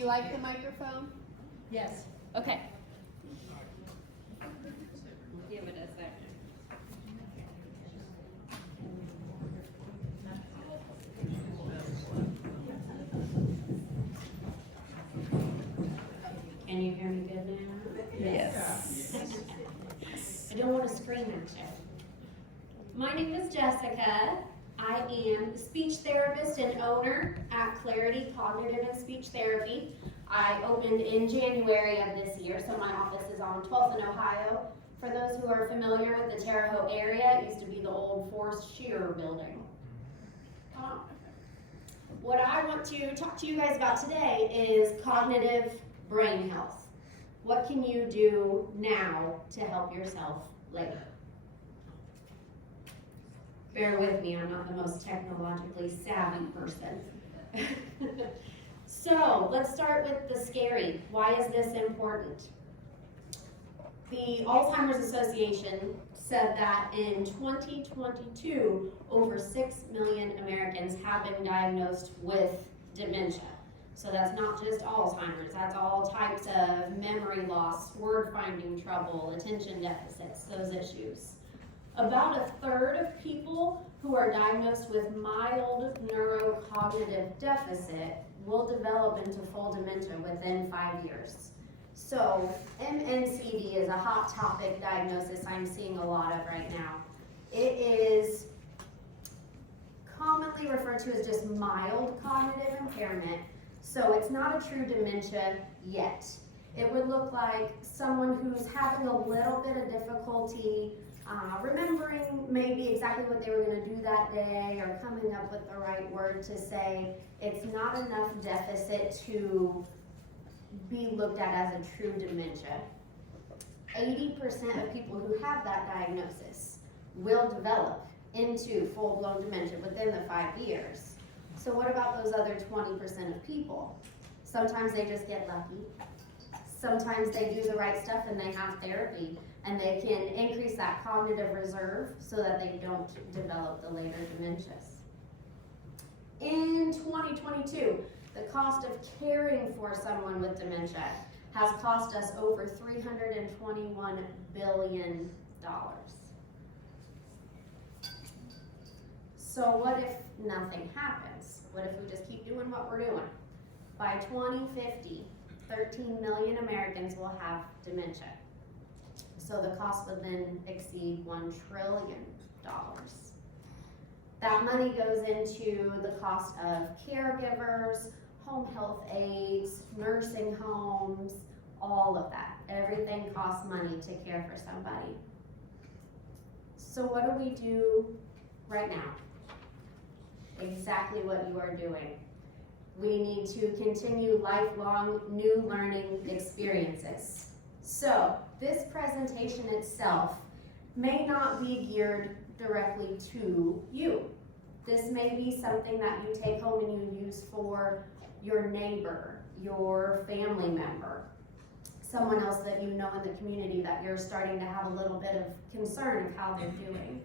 You like the microphone? Yes. Okay. Give it a second. Can you hear me good now? Yes. I don't want to scream at you. My name is Jessica. I am a speech therapist and owner at Clarity Cognitive and Speech Therapy. I opened in January of this year, so my office is on 12th and Ohio. For those who are familiar with the Terre Haute area, it used to be the old Forrest Shearer building. What I want to talk to you guys about today is cognitive brain health. What can you do now to help yourself later? Bear with me, I'm not the most technologically savvy person. So, let's start with the scary. Why is this important? The Alzheimer's Association said that in 2022, over 6 million Americans have been diagnosed with dementia. So that's not just Alzheimer's, that's all types of memory loss, word finding trouble, attention deficits, those issues. About a third of people who are diagnosed with mild neurocognitive deficit will develop into full dementia within 5 years. So MNCD is a hot topic diagnosis I'm seeing a lot of right now. It is commonly referred to as just mild cognitive impairment. So it's not a true dementia yet. It would look like someone who's having a little bit of difficulty remembering maybe exactly what they were going to do that day or coming up with the right word to say. It's not enough deficit to be looked at as a true dementia. 80% of people who have that diagnosis will develop into full-blown dementia within the 5 years. So what about those other 20% of people? Sometimes they just get lucky. Sometimes they do the right stuff and they have therapy and they can increase that cognitive reserve so that they don't develop the later dementias. In 2022, the cost of caring for someone with dementia has cost us over $321 billion. So what if nothing happens? What if we just keep doing what we're doing? By 2050, 13 million Americans will have dementia. So the cost would then exceed $1 trillion. That money goes into the cost of caregivers, home health aides, nursing homes, all of that. Everything costs money to care for somebody. So what do we do right now? Exactly what you are doing. We need to continue lifelong new learning experiences. So this presentation itself may not be geared directly to you. This may be something that you take home and you use for your neighbor, your family member, someone else that you know in the community that you're starting to have a little bit of concern of how they're doing.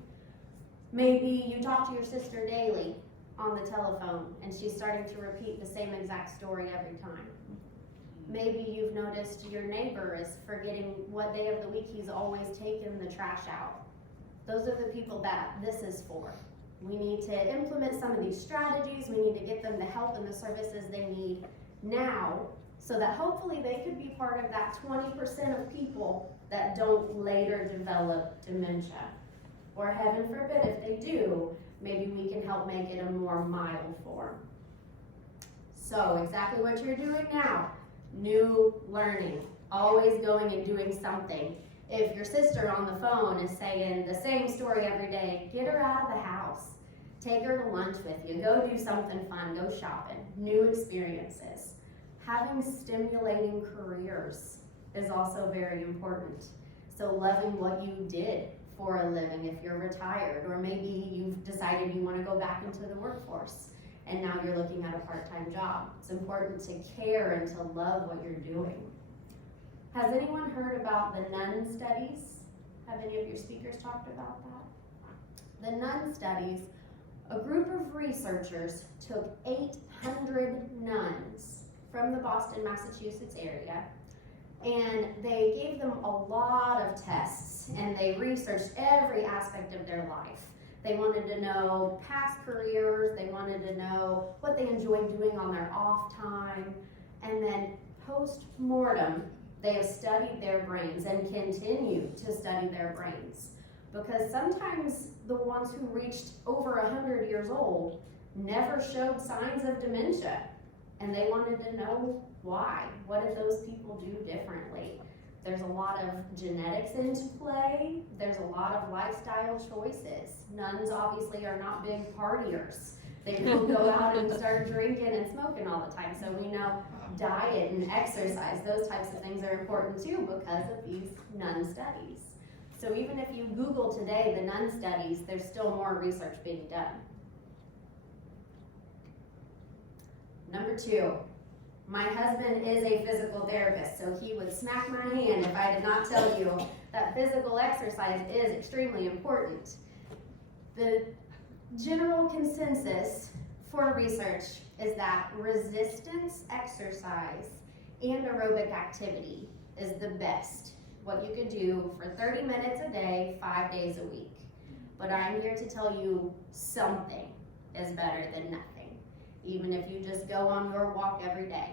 Maybe you talk to your sister daily on the telephone and she's starting to repeat the same exact story every time. Maybe you've noticed your neighbor is forgetting what day of the week he's always taken the trash out. Those are the people that this is for. We need to implement some of these strategies. We need to get them the help and the services they need now so that hopefully they could be part of that 20% of people that don't later develop dementia. Or heaven forbid, if they do, maybe we can help make it a more mild form. So exactly what you're doing now, new learning, always going and doing something. If your sister on the phone is saying the same story every day, get her out of the house. Take her to lunch with you. Go do something fun. Go shopping. New experiences. Having stimulating careers is also very important. So loving what you did for a living if you're retired, or maybe you've decided you want to go back into the workforce and now you're looking at a part-time job. It's important to care and to love what you're doing. Has anyone heard about the NUN studies? Have any of your speakers talked about that? The NUN studies, a group of researchers took 800 nuns from the Boston, Massachusetts area, and they gave them a lot of tests, and they researched every aspect of their life. They wanted to know past careers, they wanted to know what they enjoyed doing on their off time, and then post-mortem, they have studied their brains and continue to study their brains. Because sometimes the ones who reached over 100 years old never showed signs of dementia, and they wanted to know why. What did those people do differently? There's a lot of genetics into play. There's a lot of lifestyle choices. Nuns obviously are not big partiers. They don't go out and start drinking and smoking all the time. So we know diet and exercise, those types of things are important too because of these nun studies. So even if you Google today the nun studies, there's still more research being done. Number 2, my husband is a physical therapist, so he would smack my hand if I did not tell you that physical exercise is extremely important. The general consensus for research is that resistance exercise and aerobic activity is the best. What you could do for 30 minutes a day, 5 days a week. But I'm here to tell you something is better than nothing. Even if you just go on your walk every day,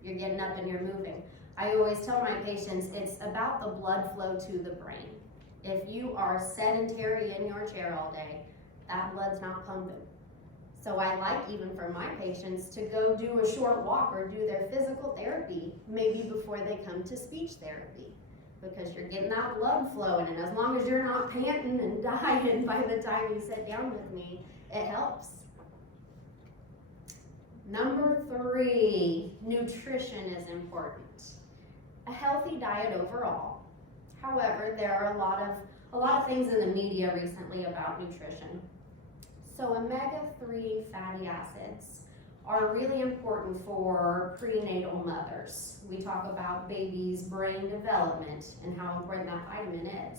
you're getting up and you're moving. I always tell my patients it's about the blood flow to the brain. If you are sedentary in your chair all day, that blood's not pumping. So I like, even for my patients, to go do a short walk or do their physical therapy maybe before they come to speech therapy, because you're getting that blood flowing, and as long as you're not panting and dying by the time you sit down with me, it helps. Number 3, nutrition is important. A healthy diet overall. However, there are a lot of things in the media recently about nutrition. So omega-3 fatty acids are really important for prenatal mothers. We talk about babies' brain development and how important that vitamin is.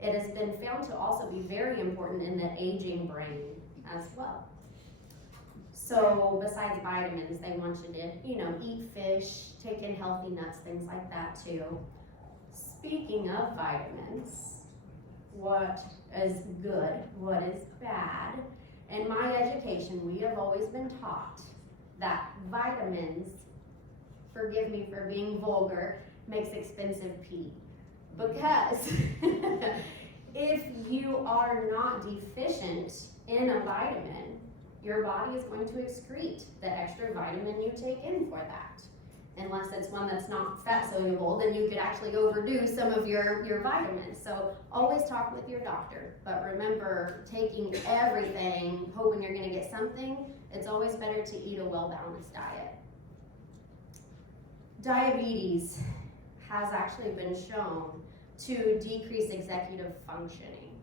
It has been found to also be very important in the aging brain as well. So besides vitamins, they want you to, eat fish, take in healthy nuts, things like that too. Speaking of vitamins, what is good, what is bad? In my education, we have always been taught that vitamins, forgive me for being vulgar, makes expensive pee. Because if you are not deficient in a vitamin, your body is going to excrete the extra vitamin you take in for that. Unless it's one that's not fat soluble, then you could actually overdo some of your vitamins. So always talk with your doctor, but remember, taking everything, hoping you're gonna get something, it's always better to eat a well-balanced diet. Diabetes has actually been shown to decrease executive functioning.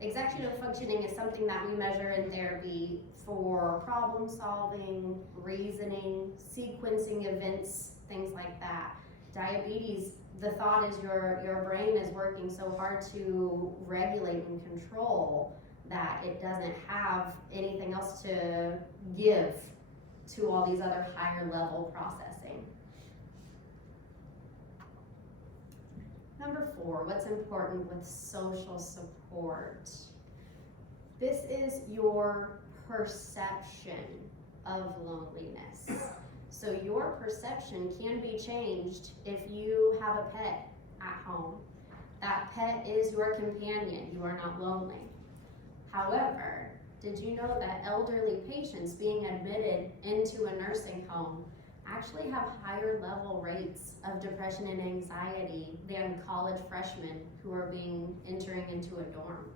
Executive functioning is something that we measure in therapy for problem solving, reasoning, sequencing events, things like that. Diabetes, the thought is your brain is working so hard to regulate and control that it doesn't have anything else to give to all these other higher level processing. Number 4, what's important with social support? This is your perception of loneliness. So your perception can be changed if you have a pet at home. That pet is your companion. You are not lonely. However, did you know that elderly patients being admitted into a nursing home actually have higher level rates of depression and anxiety than college freshmen who are entering into a dorm?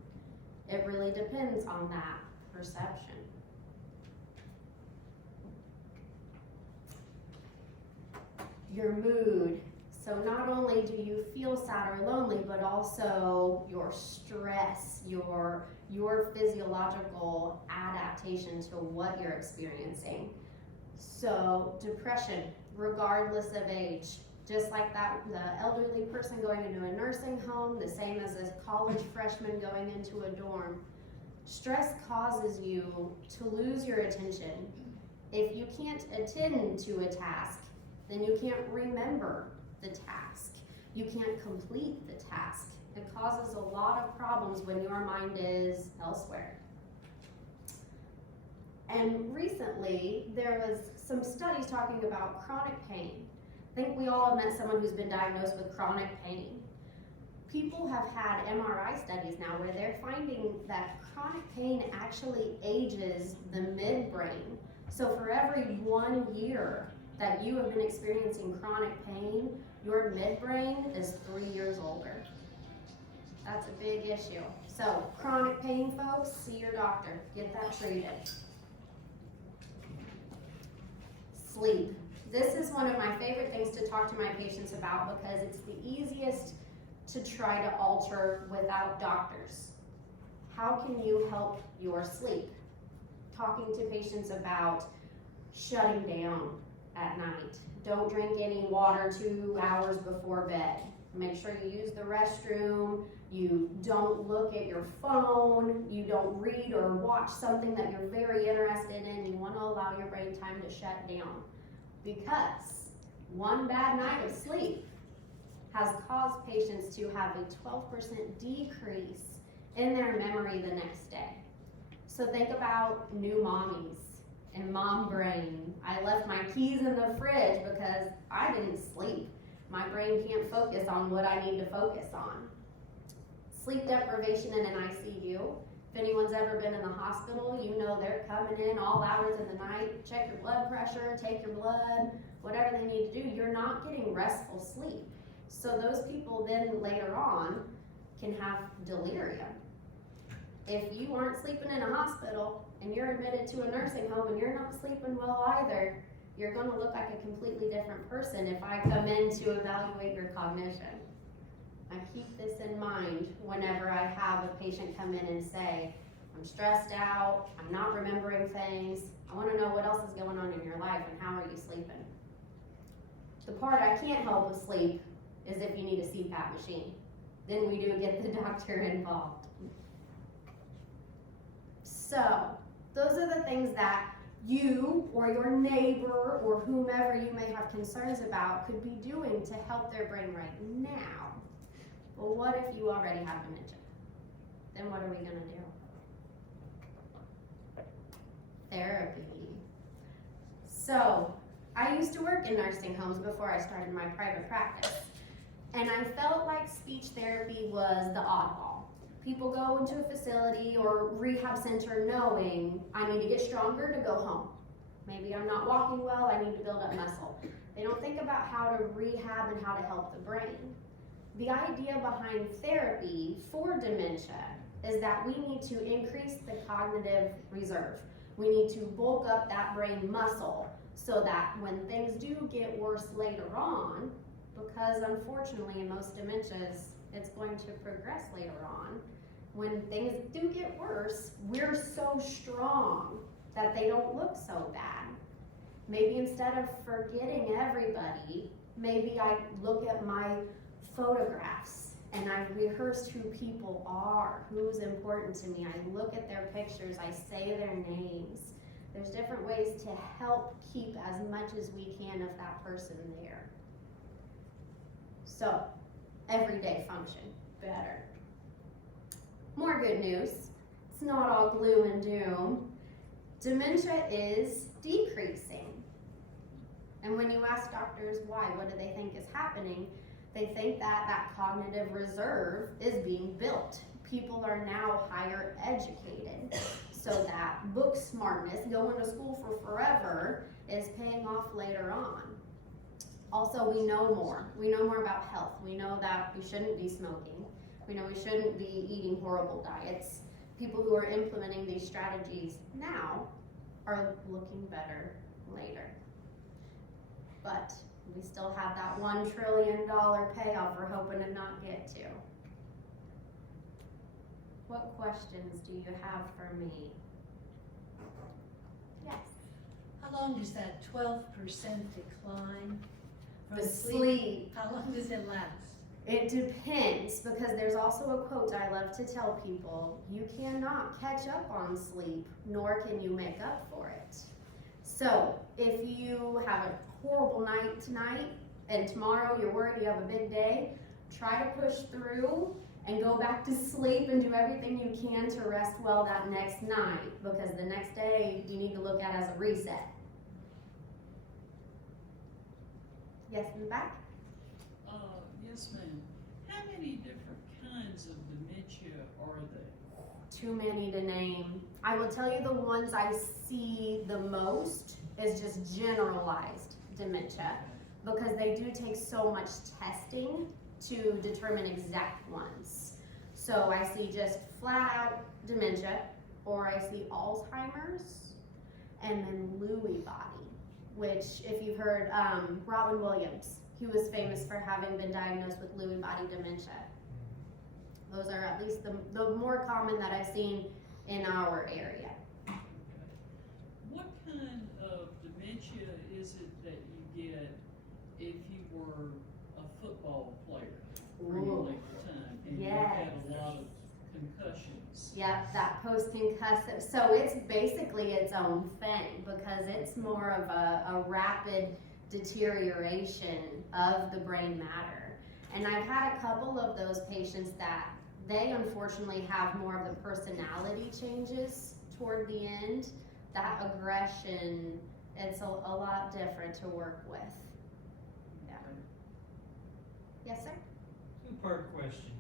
It really depends on that perception. Your mood. So not only do you feel sad or lonely, but also your stress, your physiological adaptation to what you're experiencing. So depression, regardless of age, just like that, the elderly person going into a nursing home, the same as a college freshman going into a dorm. Stress causes you to lose your attention. If you can't attend to a task, then you can't remember the task. You can't complete the task. It causes a lot of problems when your mind is elsewhere. And recently, there was some studies talking about chronic pain. I think we all have met someone who's been diagnosed with chronic pain. People have had MRI studies now where they're finding that chronic pain actually ages the midbrain. So for every 1 year that you have been experiencing chronic pain, your midbrain is 3 years older. That's a big issue. So chronic pain, folks, see your doctor. Get that treated. Sleep. This is one of my favorite things to talk to my patients about because it's the easiest to try to alter without doctors. How can you help your sleep? Talking to patients about shutting down at night. Don't drink any water 2 hours before bed. Make sure you use the restroom. You don't look at your phone. You don't read or watch something that you're very interested in. You want to allow your brain time to shut down. Because one bad night of sleep has caused patients to have a 12% decrease in their memory the next day. So think about new mommies and mom brain. I left my keys in the fridge because I didn't sleep. My brain can't focus on what I need to focus on. Sleep deprivation in an ICU. If anyone's ever been in the hospital, you know they're coming in all hours of the night, check your blood pressure, take your blood, whatever they need to do. You're not getting restful sleep. So those people then later on can have delirium. If you aren't sleeping in a hospital and you're admitted to a nursing home and you're not sleeping well either, you're going to look like a completely different person if I come in to evaluate your cognition. I keep this in mind whenever I have a patient come in and say, I'm stressed out, I'm not remembering things, I want to know what else is going on in your life and how are you sleeping. The part I can't help with sleep is if you need a CPAP machine. Then we do get the doctor involved. So, those are the things that you or your neighbor or whomever you may have concerns about could be doing to help their brain right now. But what if you already have dementia? Then what are we going to do? Therapy. So, I used to work in nursing homes before I started my private practice. And I felt like speech therapy was the oddball. People go into a facility or rehab center knowing I need to get stronger to go home. Maybe I'm not walking well, I need to build up muscle. They don't think about how to rehab and how to help the brain. The idea behind therapy for dementia is that we need to increase the cognitive reserve. We need to bulk up that brain muscle so that when things do get worse later on, because unfortunately in most dementias, it's going to progress later on. When things do get worse, we're so strong that they don't look so bad. Maybe instead of forgetting everybody, maybe I look at my photographs and I rehearse who people are, who's important to me. I look at their pictures, I say their names. There's different ways to help keep as much as we can of that person there. So, everyday function, better. More good news, it's not all gloom and doom. Dementia is decreasing. And when you ask doctors why, what do they think is happening? They think that that cognitive reserve is being built. People are now higher educated, so that book smartness, going to school for forever, is paying off later on. Also, we know more. We know more about health. We know that we shouldn't be smoking. We know we shouldn't be eating horrible diets. People who are implementing these strategies now are looking better later. But we still have that $1 trillion payoff we're hoping to not get to. What questions do you have for me? Yes? How long does that 12% decline from The sleep. How long does it last? It depends, because there's also a quote I love to tell people: you cannot catch up on sleep, nor can you make up for it. So if you have a horrible night tonight and tomorrow you're worried you have a big day, try to push through and go back to sleep and do everything you can to rest well that next night, because the next day you need to look at as a reset. Yes, in the back? Yes, ma'am. How many different kinds of dementia are there? Too many to name. I will tell you the ones I see the most is just generalized dementia, because they do take so much testing to determine exact ones. So I see just flat out dementia, or I see Alzheimer's, and then Lewy body, which if you've heard, Robin Williams, he was famous for having been diagnosed with Lewy body dementia. Those are at least the more common that I've seen in our area. Okay. What kind of dementia is it that you get if you were a football player for any Ooh. length of time and you Yes. had a lot of concussions? Yep, that post-concussive. So it's basically its own thing, because it's more of a rapid deterioration of the brain matter. And I've had a couple of those patients that they unfortunately have more of the personality changes toward the end. That aggression, it's a lot different to work with. Yeah. Yes, sir? Two-part question.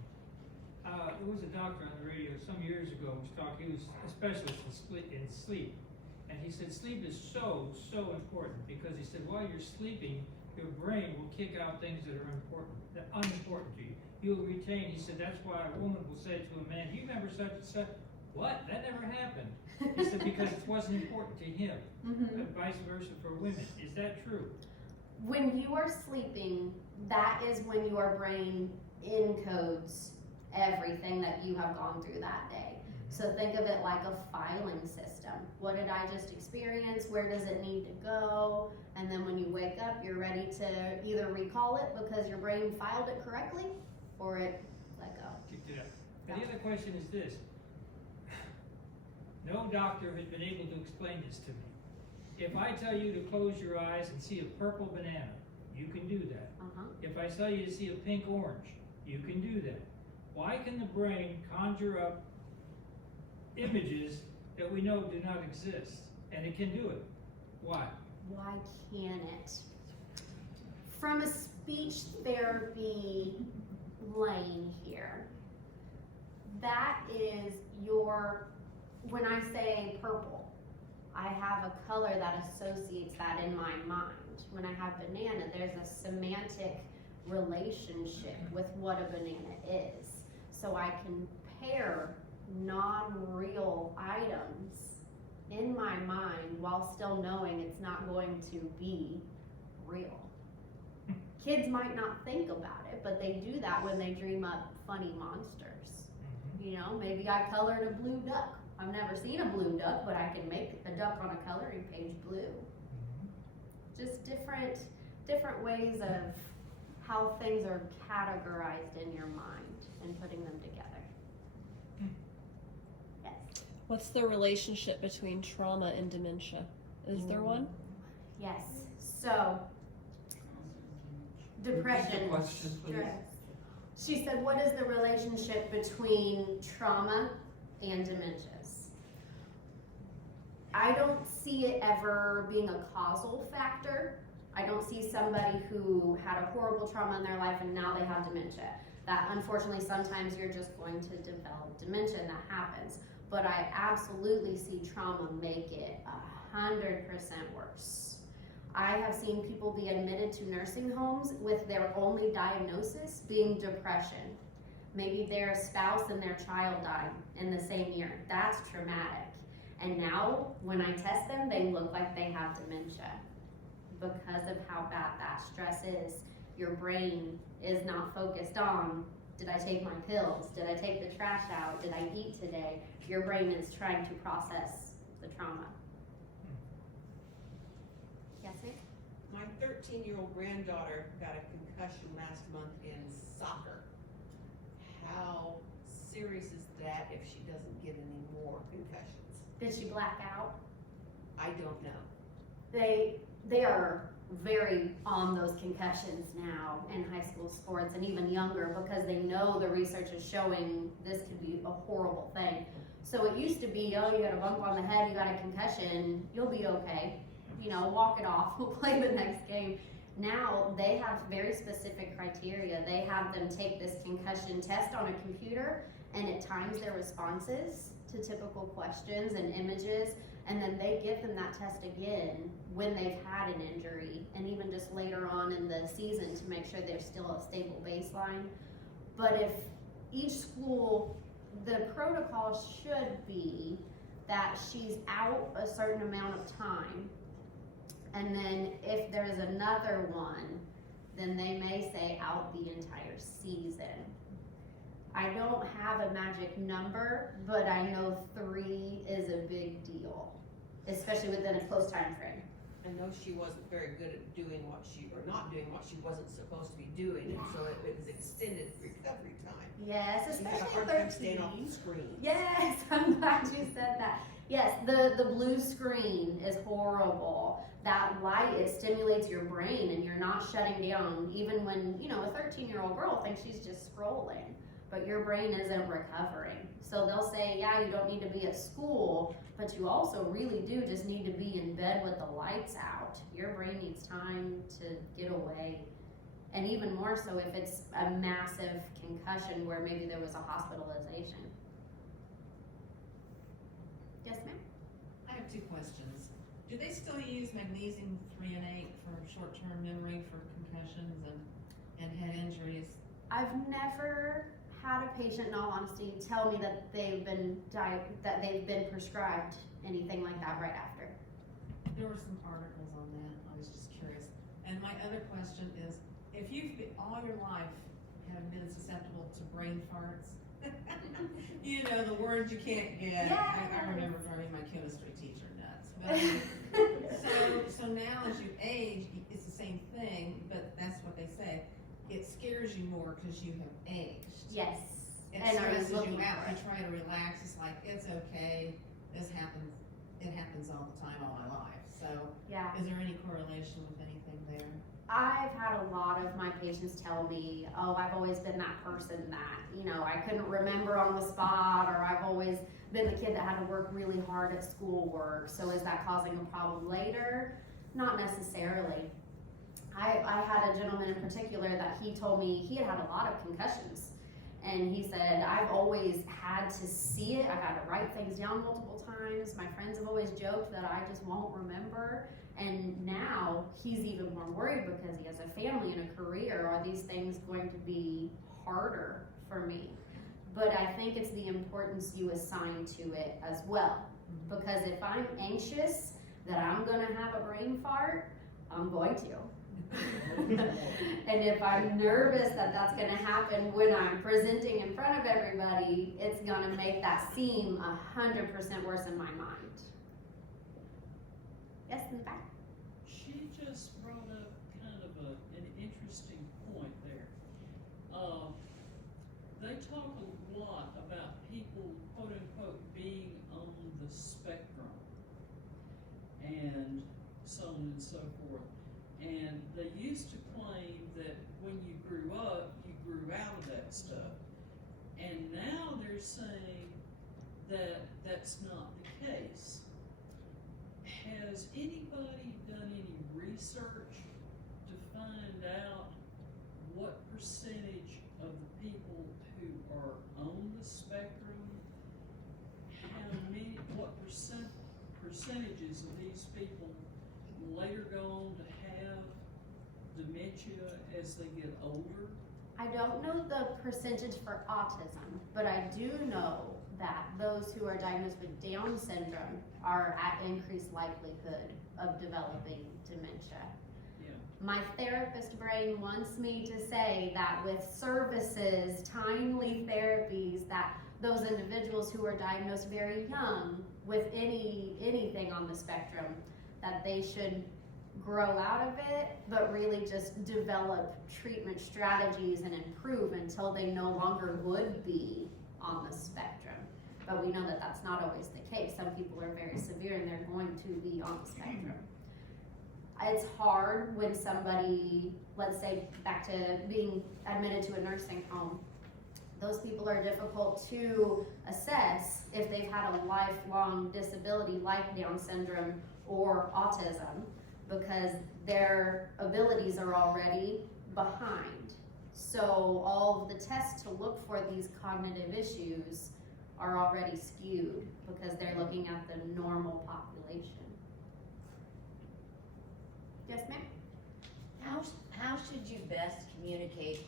There was a doctor on the radio some years ago who was talking, he was a specialist in sleep. And he said sleep is so important, because he said while you're sleeping, your brain will kick out things that are unimportant to you. You'll retain, he said, that's why a woman will say to a man, do you remember such and such? What? That never happened. He said, because it wasn't important to him. And vice versa for women. Is that true? When you are sleeping, that is when your brain encodes everything that you have gone through that day. So think of it like a filing system. What did I just experience? Where does it need to go? And then when you wake up, you're ready to either recall it because your brain filed it correctly, or it let go. Kicked it up. And the other question is this. No doctor has been able to explain this to me. If I tell you to close your eyes and see a purple banana, you can do that. If I tell you to see a pink orange, you can do that. Why can the brain conjure up images that we know do not exist? And it can do it. Why? Why can it? From a speech therapy lane here, that is your, when I say purple, I have a color that associates that in my mind. When I have banana, there's a semantic relationship with what a banana is. So I can pair non-real items in my mind while still knowing it's not going to be real. Kids might not think about it, but they do that when they dream up funny monsters. You know, maybe I colored a blue duck. I've never seen a blue duck, but I can make the duck on a coloring page blue. Just different ways of how things are categorized in your mind and putting them together. Yes. What's the relationship between trauma and dementia? Is there one? Yes. So, depression. Question, please. Stress. She said, what is the relationship between trauma and dementias? I don't see it ever being a causal factor. I don't see somebody who had a horrible trauma in their life and now they have dementia. That unfortunately sometimes you're just going to develop dementia, and that happens. But I absolutely see trauma make it 100% worse. I have seen people be admitted to nursing homes with their only diagnosis being depression. Maybe their spouse and their child died in the same year. That's traumatic. And now, when I test them, they look like they have dementia because of how bad that stress is. Your brain is not focused on, did I take my pills? Did I take the trash out? Did I eat today? Your brain is trying to process the trauma. Yes, ma'am? My 13-year-old granddaughter got a concussion last month in soccer. How serious is that if she doesn't get any more concussions? Did she black out? I don't know. they are very on those concussions now in high school sports and even younger, because they know the research is showing this could be a horrible thing. So it used to be, oh, you got a bump on the head, you got a concussion, you'll be okay. You know, walk it off, we'll play the next game. Now they have very specific criteria. They have them take this concussion test on a computer, and it times their responses to typical questions and images, and then they give them that test again when they've had an injury, and even just later on in the season to make sure they're still a stable baseline. But if each school, the protocol should be that she's out a certain amount of time, and then if there's another one, then they may say out the entire season. I don't have a magic number, but I know 3 is a big deal, especially within a close time frame. I know she wasn't very good at doing or not doing what she wasn't supposed to be doing, and so it was extended recovery time. Yes, She had a especially hard at time staying off 13. the screen. Yes, I'm glad you said that. Yes, the blue screen is horrible. That light, it stimulates your brain, and you're not shutting down, even when, you know, a 13-year-old girl thinks she's just scrolling, but your brain isn't recovering. So they'll say, yeah, you don't need to be at school, but you also really do just need to be in bed with the lights out. Your brain needs time to get away. And even more so if it's a massive concussion where maybe there was a hospitalization. Yes, ma'am? I have 2 questions. Do they still use magnesium 3 and 8 for short-term memory for concussions and head injuries? I've never had a patient, in all honesty, tell me that they've been prescribed anything like that right after. There were some articles on that. I was just curious. And my other question is, if you've been, all your life have been susceptible to brain farts, you know, the words you can't get. I remember driving my chemistry teacher nuts. But, so now as you age, it's the same thing, but that's what they say. It scares you more because you have aged. Yes. It And are you stresses looking you out. for You it? try to relax. It's like, it's okay. This happens. It happens all the time, all my life. So, Yeah. is there any correlation with anything there? I've had a lot of my patients tell me, oh, I've always been that person that, you know, I couldn't remember on the spot, or I've always been the kid that had to work really hard at schoolwork. So is that causing a problem later? Not necessarily. I had a gentleman in particular that he told me he had had a lot of concussions. And he said, I've always had to see it. I've had to write things down multiple times. My friends have always joked that I just won't remember. And now he's even more worried because he has a family and a career. Are these things going to be harder for me? But I think it's the importance you assign to it as well. Because if I'm anxious that I'm going to have a brain fart, I'm going to. And if I'm nervous that that's going to happen when I'm presenting in front of everybody, it's going to make that seem 100% worse in my mind. Yes, in the back. She just brought up kind of an interesting point there. They talk a lot about people, quote unquote, being on the spectrum and so on and so forth. And they used to claim that when you grew up, you grew out of that stuff. And now they're saying that that's not the case. Has anybody done any research to find out what percentage of the people who are on the spectrum, what percentages of these people later go on to have dementia as they get older? I don't know the percentage for autism, but I do know that those who are diagnosed with Down syndrome are at increased likelihood of developing dementia. Yeah. My therapist brain wants me to say that with services, timely therapies, that those individuals who are diagnosed very young with anything on the spectrum, that they should grow out of it, but really just develop treatment strategies and improve until they no longer would be on the spectrum. But we know that that's not always the case. Some people are very severe and they're going to be on the spectrum. it's hard when somebody, let's say back to being admitted to a nursing home, those people are difficult to assess if they've had a lifelong disability like Down syndrome or autism, because their abilities are already behind. So all of the tests to look for these cognitive issues are already skewed because they're looking at the normal population. Yes, ma'am? How should you best communicate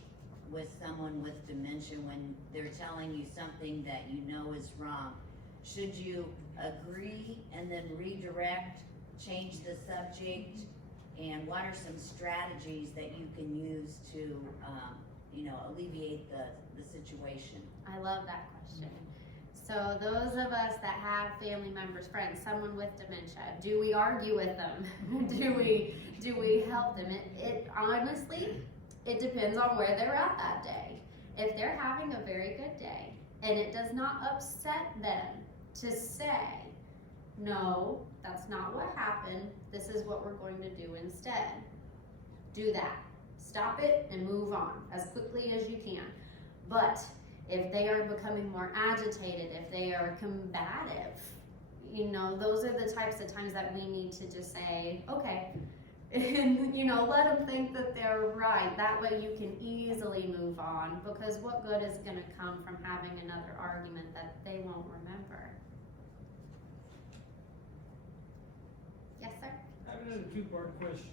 with someone with dementia when they're telling you something that you know is wrong? Should you agree and then redirect, change the subject? And what are some strategies that you can use to, alleviate the situation? I love that question. So those of us that have family members, friends, someone with dementia, do we argue with them? do we help them? It honestly, it depends on where they're at that day. If they're having a very good day and it does not upset them to say, no, that's not what happened, this is what we're going to do instead. Do that. Stop it and move on as quickly as you can. But if they are becoming more agitated, if they are combative, those are the types of times that we need to just say, okay, and let them think that they're right. That way you can easily move on, because what good is going to come from having another argument that they won't remember? Yes, sir? I have another two-part question.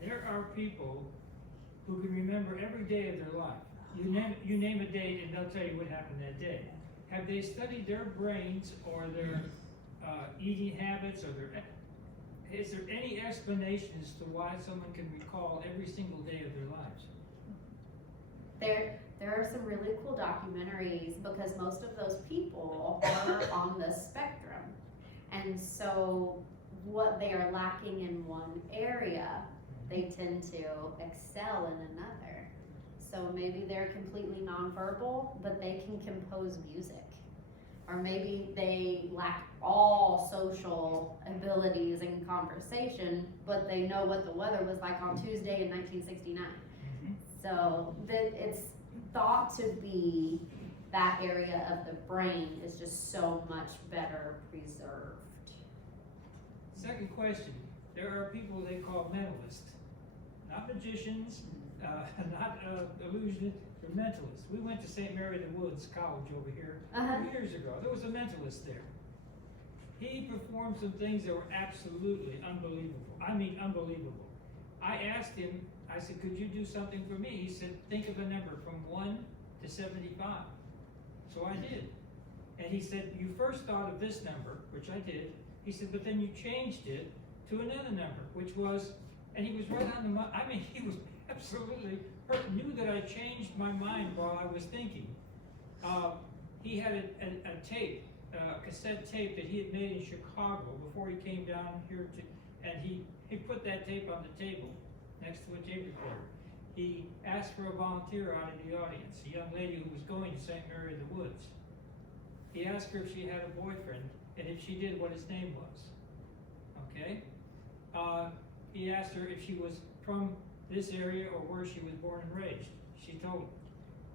There are people who can remember every day of their life. You name a date and they'll tell you what happened that day. Have they studied their brains or their eating habits, or is there any explanation as to why someone can recall every single day of their lives? There are some really cool documentaries, because most of those people are on the spectrum. And so what they are lacking in one area, they tend to excel in another. So maybe they're completely nonverbal, but they can compose music. Or maybe they lack all social abilities and conversation, but they know what the weather was like on Tuesday in 1969. So that it's thought to be that area of the brain is just so much better preserved. Second question, there are people they call mentalists. Not magicians, not illusionists, they're mentalists. We went to St. Mary of the Woods College over here 2 years ago. There was a mentalist there. He performed some things that were absolutely unbelievable. I mean, unbelievable. I asked him, I said, could you do something for me? He said, think of a number from 1 to 75. So I did. And he said, you first thought of this number, which I did. He said, but then you changed it to another number, which was, and he was right on the money. I mean, he was absolutely knew that I changed my mind while I was thinking. He had a tape, cassette tape that he had made in Chicago before he came down here and he put that tape on the table next to a tape recorder. He asked for a volunteer out of the audience, a young lady who was going to St. Mary of the Woods. He asked her if she had a boyfriend, and if she did, what his name was. Okay? He asked her if she was from this area or where she was born and raised. She told him.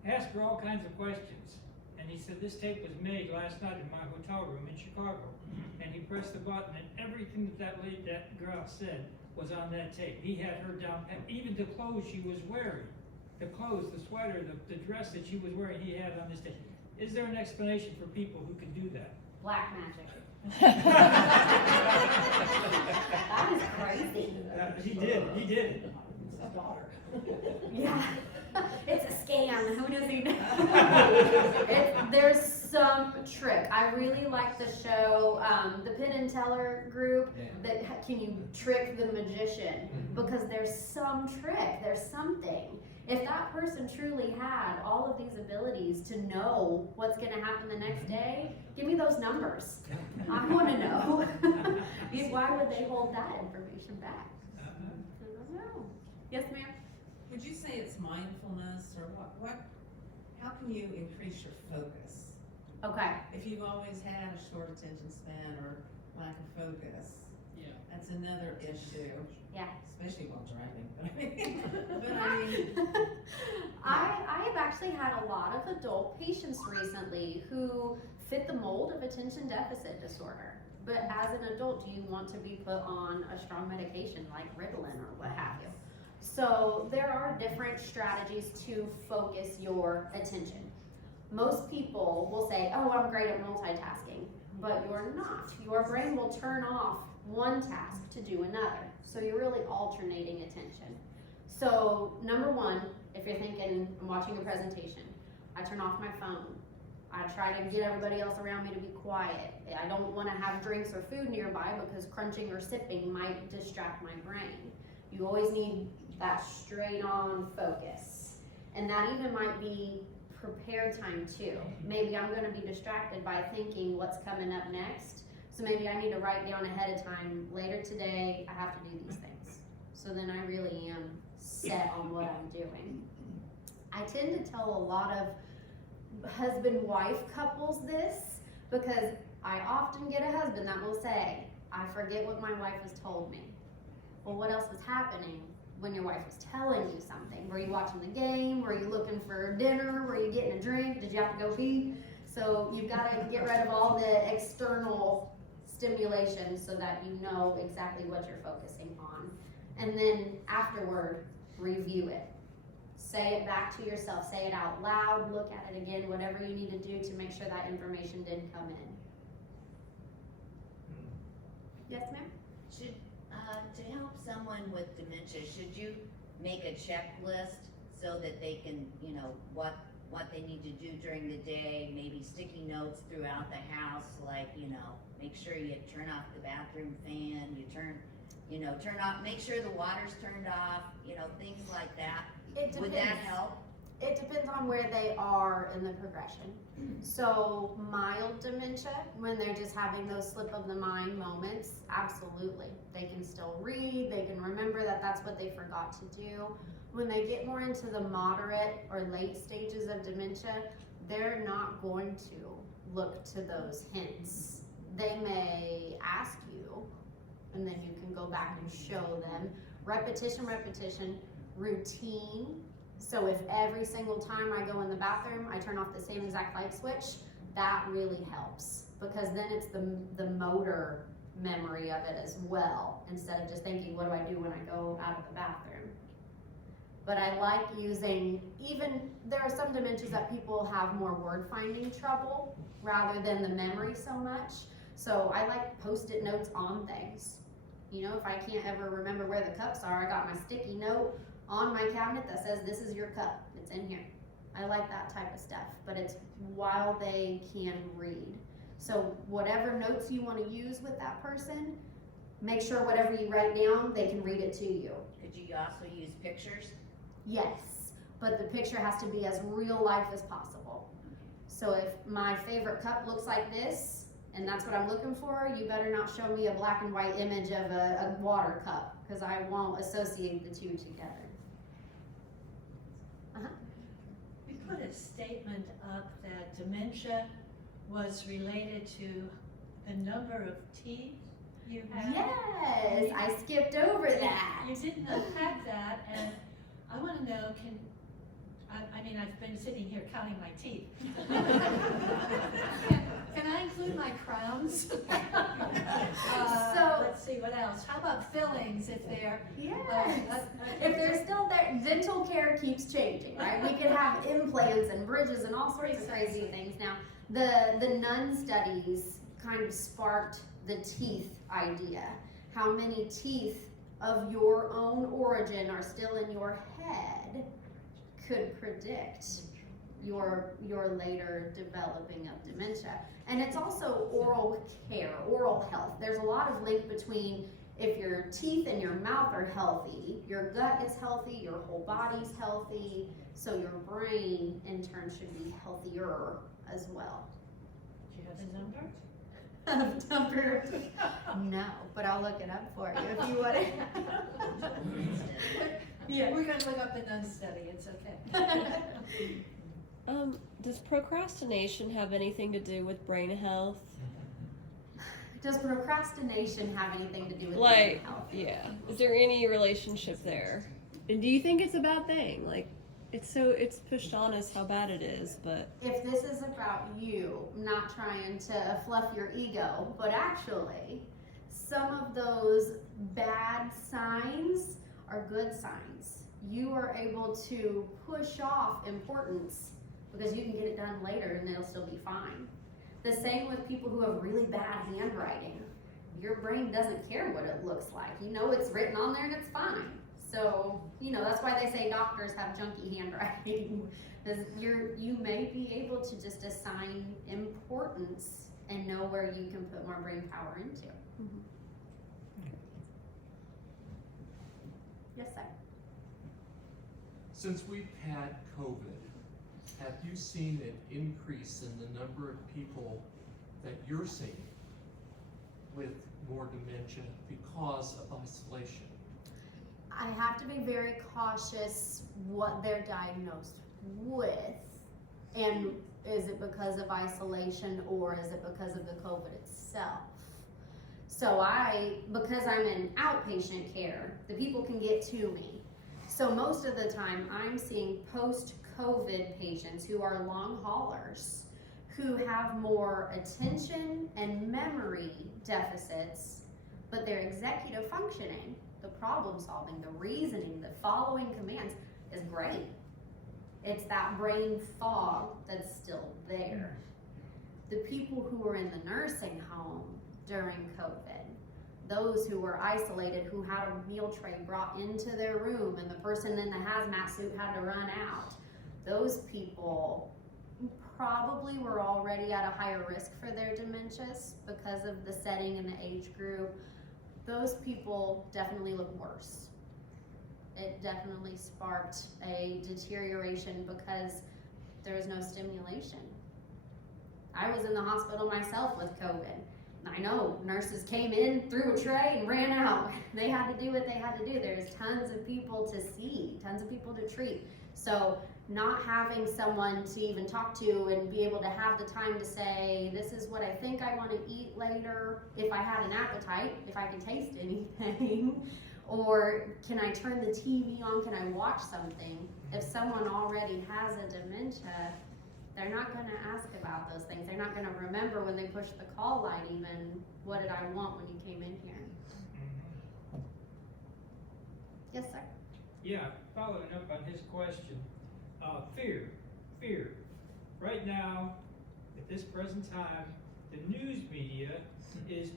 Asked her all kinds of questions. And he said, this tape was made last night in my hotel room in Chicago. And he pressed the button, and everything that girl said was on that tape. He had her down, and even the clothes she was wearing, the clothes, the sweater, the dress that she was wearing, he had on this tape. Is there an explanation for people who can do that? Black magic. That is crazy. He did it. Yeah. It's a scam. Who does he know? There's some trick. I really like the show, the Penn and Teller group, that can you trick the magician? Because there's some trick, there's something. If that person truly had all of these abilities to know what's going to happen the next day, give me those numbers. I want to know. Why would they hold that information back? I don't know. Yes, ma'am? Would you say it's mindfulness, or how can you increase your focus? Okay. If you've always had a short attention span or lack of focus, That's another issue. Yeah. Especially while driving, but I mean, I have actually had a lot of adult patients recently who fit the mold of attention deficit disorder. But as an adult, do you want to be put on a strong medication like Ritalin or what have you? So there are different strategies to focus your attention. Most people will say, oh, I'm great at multitasking, but you're not. Your brain will turn off one task to do another. So you're really alternating attention. So number one, if you're thinking, I'm watching a presentation, I turn off my phone. I try to get everybody else around me to be quiet. I don't want to have drinks or food nearby because crunching or sipping might distract my brain. You always need that straight on focus. And that even might be prepared time too. Maybe I'm going to be distracted by thinking what's coming up next. So maybe I need to write down ahead of time, later today, I have to do these things. So then I really am set on what I'm doing. I tend to tell a lot of husband-wife couples this because I often get a husband that will say, I forget what my wife has told me. Well, what else was happening when your wife was telling you something? Were you watching the game? Were you looking for dinner? Were you getting a drink? Did you have to go pee? So you've got to get rid of all the external stimulation so that you know exactly what you're focusing on. And then afterward, review it. Say it back to yourself, say it out loud, look at it again, whatever you need to do to make sure that information did come in. Yes, ma'am? Should, to help someone with dementia, should you make a checklist so that they can, you know, what they need to do during the day, maybe sticky notes throughout the house, like, you know, make sure you turn off the bathroom fan, you turn off, make sure the water's turned off, you know, things like that. Would that help? It depends on where they are in the progression. So mild dementia, when they're just having those slip of the mind moments, absolutely. They can still read, they can remember that that's what they forgot to do. When they get more into the moderate or late stages of dementia, they're not going to look to those hints. They may ask you, and then you can go back and show them. Repetition, routine. So if every single time I go in the bathroom, I turn off the same exact light switch, that really helps. Because then it's the motor memory of it as well, instead of just thinking, what do I do when I go out of the bathroom? But I like using, even, there are some dementias that people have more word finding trouble rather than the memory so much. So I like post-it notes on things. You know, if I can't ever remember where the cups are, I got my sticky note on my cabinet that says, this is your cup, it's in here. I like that type of stuff, but it's while they can read. So whatever notes you want to use with that person, make sure whatever you write down, they can read it to you. Could you also use pictures? Yes, but the picture has to be as real life as possible. So if my favorite cup looks like this, and that's what I'm looking for, you better not show me a black and white image of a water cup, because I won't associate the two together. We put a statement up that dementia was related to the number of teeth you have. Yes, I skipped over that. You didn't unpack that, and I want to know, I mean, I've been sitting here counting my teeth. Can I include my crowns? So- let's see, what else? How about fillings if they're? Yes. If they're still there, dental care keeps changing, right? We could have implants and bridges and all sorts of crazy things. Now, the nun studies kind of sparked the teeth idea. How many teeth of your own origin are still in your head could predict your later developing of dementia. And it's also oral care, oral health. There's a lot of link between if your teeth and your mouth are healthy, your gut is healthy, your whole body's healthy, so your brain in turn should be healthier as well. Do you have the number? Number? No, but I'll look it up for you if you want it. Yeah. We're gonna look up the nun study, it's okay. Does procrastination have anything to do with brain health? Does procrastination have anything to do with Like, mental health? yeah. Is there any relationship there? And do you think it's a bad thing? Like, it's pushed on us how bad it is, but If this is about you, not trying to fluff your ego, but actually, some of those bad signs are good signs. You are able to push off importance because you can get it done later and it'll still be fine. The same with people who have really bad handwriting. Your brain doesn't care what it looks like. You know it's written on there and it's fine. So, that's why they say doctors have junky handwriting. Because you may be able to just assign importance and know where you can put more brain power into. Yes, sir. Since we've had COVID, have you seen an increase in the number of people that you're seeing with more dementia because of isolation? I have to be very cautious what they're diagnosed with. And is it because of isolation or is it because of the COVID itself? So because I'm in outpatient care, the people can get to me. So most of the time I'm seeing post-COVID patients who are long haulers, who have more attention and memory deficits, but their executive functioning, the problem solving, the reasoning, the following commands is great. It's that brain fog that's still there. The people who were in the nursing home during COVID, those who were isolated, who had a meal tray brought into their room and the person in the hazmat suit had to run out, those people probably were already at a higher risk for their dementias because of the setting and the age group. Those people definitely look worse. It definitely sparked a deterioration because there was no stimulation. I was in the hospital myself with COVID. I know nurses came in, threw a tray, and ran out. They had to do what they had to do. There's tons of people to see, tons of people to treat. So not having someone to even talk to and be able to have the time to say, this is what I think I want to eat later, if I had an appetite, if I can taste anything, or can I turn the TV on, can I watch something? If someone already has a dementia, they're not going to ask about those things. They're not going to remember when they push the call light even, what did I want when you came in here? Yes, sir. Yeah, following up on his question, fear. Right now, at this present time, the news media is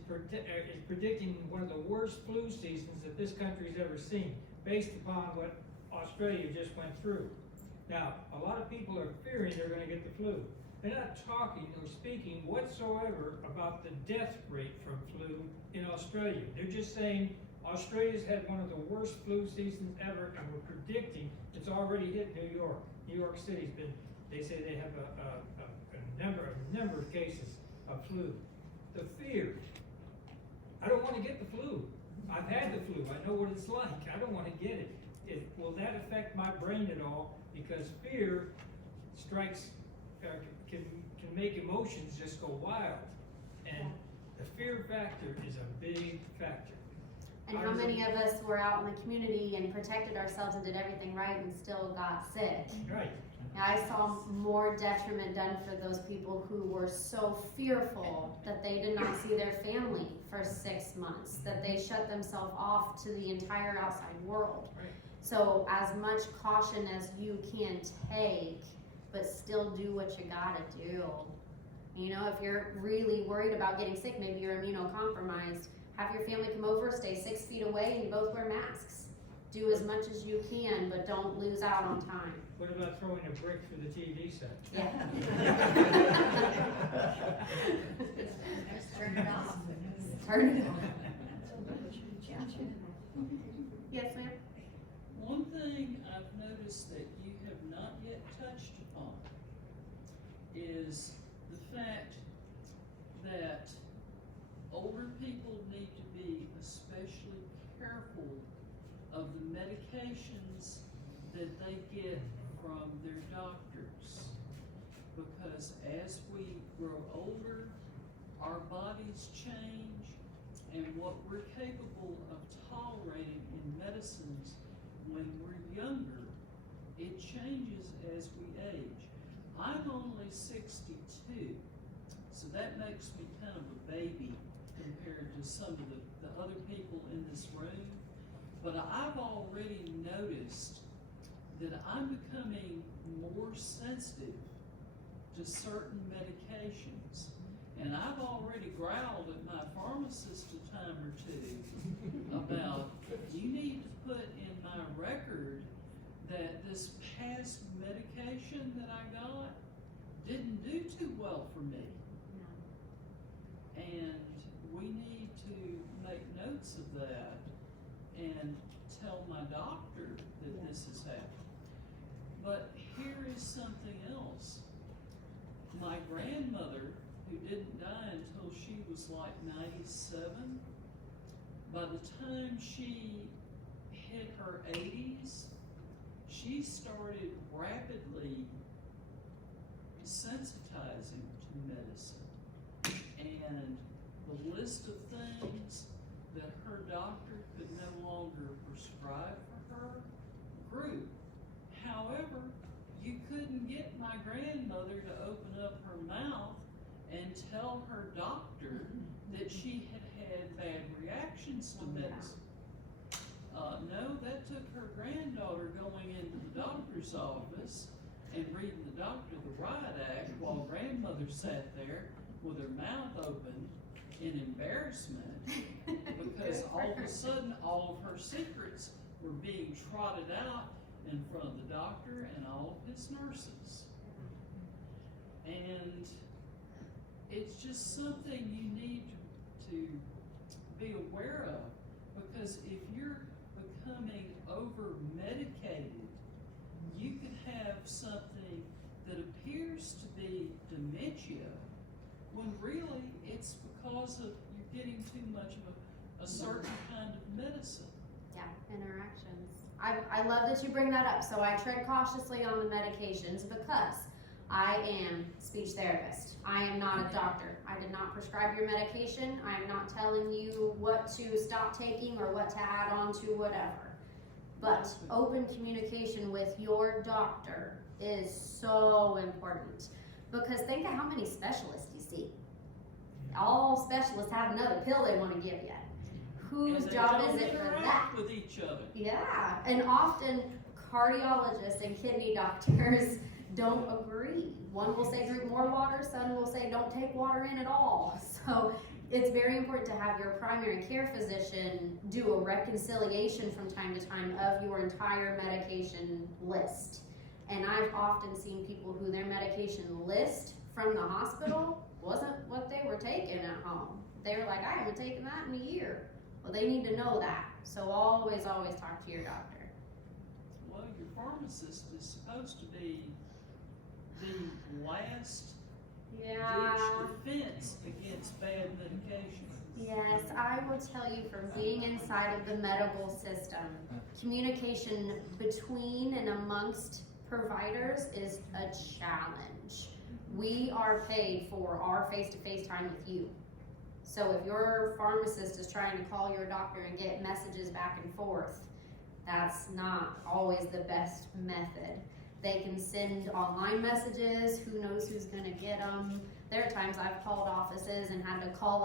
predicting one of the worst flu seasons that this country's ever seen, based upon what Australia just went through. Now, a lot of people are fearing they're going to get the flu. They're not talking or speaking whatsoever about the death rate from flu in Australia. They're just saying Australia's had one of the worst flu seasons ever, and we're predicting it's already hit New York. New York City's been, they say they have a number of cases of flu. The fear, I don't want to get the flu. I've had the flu, I know what it's like. I don't want to get it. Will that affect my brain at all? Because fear strikes, can make emotions just go wild. And the fear factor is a big factor. And how many of us were out in the community and protected ourselves and did everything right and still got sick? Right. I saw more detriment done for those people who were so fearful that they did not see their family for 6 months, that they shut themselves off to the entire outside world. Right. So as much caution as you can take, but still do what you gotta do. You know, if you're really worried about getting sick, maybe you're immunocompromised, have your family come over, stay 6 feet away, and you both wear masks. Do as much as you can, but don't lose out on time. What about throwing a brick through the TV set? Yeah. Just turn it off. Turn it off. Yes, ma'am? One thing I've noticed that you have not yet touched upon is the fact that older people need to be especially careful of the medications that they get from their doctors. Because as we grow older, our bodies change, and what we're capable of tolerating in medicines when we're younger, it changes as we age. I'm only 62, so that makes me kind of a baby compared to some of the other people in this room. But I've already noticed that I'm becoming more sensitive to certain medications. And I've already growled at my pharmacist a time or two about, you need to put in my record that this past medication that I got didn't do too well for me. And we need to make notes of that and tell my doctor that this has happened. But here is something else. My grandmother, who didn't die until she was like 97, by the time she hit her 80s, she started rapidly sensitizing to medicine. And the list of things that her doctor could no longer prescribe for her grew. However, you couldn't get my grandmother to open up her mouth and tell her doctor that she had had bad reactions to medicine. No, that took her granddaughter going into the doctor's office and reading the doctor the riot act while grandmother sat there with her mouth open in embarrassment because all of a sudden all of her secrets were being trotted out in front of the doctor and all of his nurses. And it's just something you need to be aware of, because if you're becoming over medicated, you could have something that appears to be dementia when really it's because of you're getting too much of a certain kind of medicine. Yeah, interactions. I love that you bring that up. So I tread cautiously on the medications because I am speech therapist. I am not a doctor. I did not prescribe your medication. I am not telling you what to stop taking or what to add on to whatever. But open communication with your doctor is so important, because think of how many specialists you see. All specialists have another pill they want to give you. Whose job is it for that? With each other. Yeah, and often cardiologists and kidney doctors don't agree. One will say drink more water, some will say don't take water in at all. So it's very important to have your primary care physician do a reconciliation from time to time of your entire medication list. And I've often seen people who their medication list from the hospital wasn't what they were taking at home. They were like, I haven't taken that in a year. Well, they need to know that. So always talk to your doctor. Well, your pharmacist is supposed to be the last ditch defense against bad medication. Yes, I will tell you from being inside of the medical system, communication between and amongst providers is a challenge. We are paid for our face-to-face time with you. So if your pharmacist is trying to call your doctor and get messages back and forth, that's not always the best method. They can send online messages, who knows who's gonna get them. There are times I've called offices and had to call,